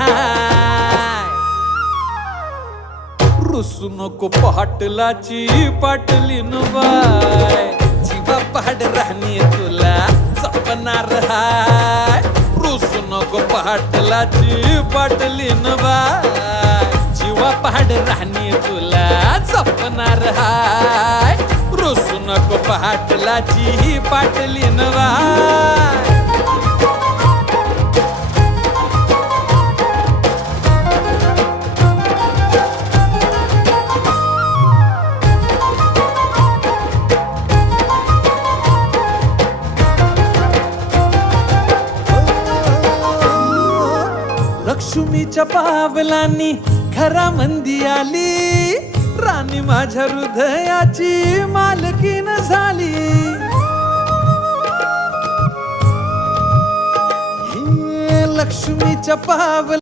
हाय. रुसू नको पाटलाची पाटलीन बाय, जीवा पाड राहणी तुला जपणार हाय. रुसू नको पाटलाची पाटलीन बाय, जीवा पाड राहणी तुला जपणार हाय. रुसू नको पाटलाची पाटलीन बाय. लक्ष्मीच्या पावलांनी घरामंदी आली, राणी माझ्या हृदयाची मालकीन झाली. हे लक्ष्मीच्या पावला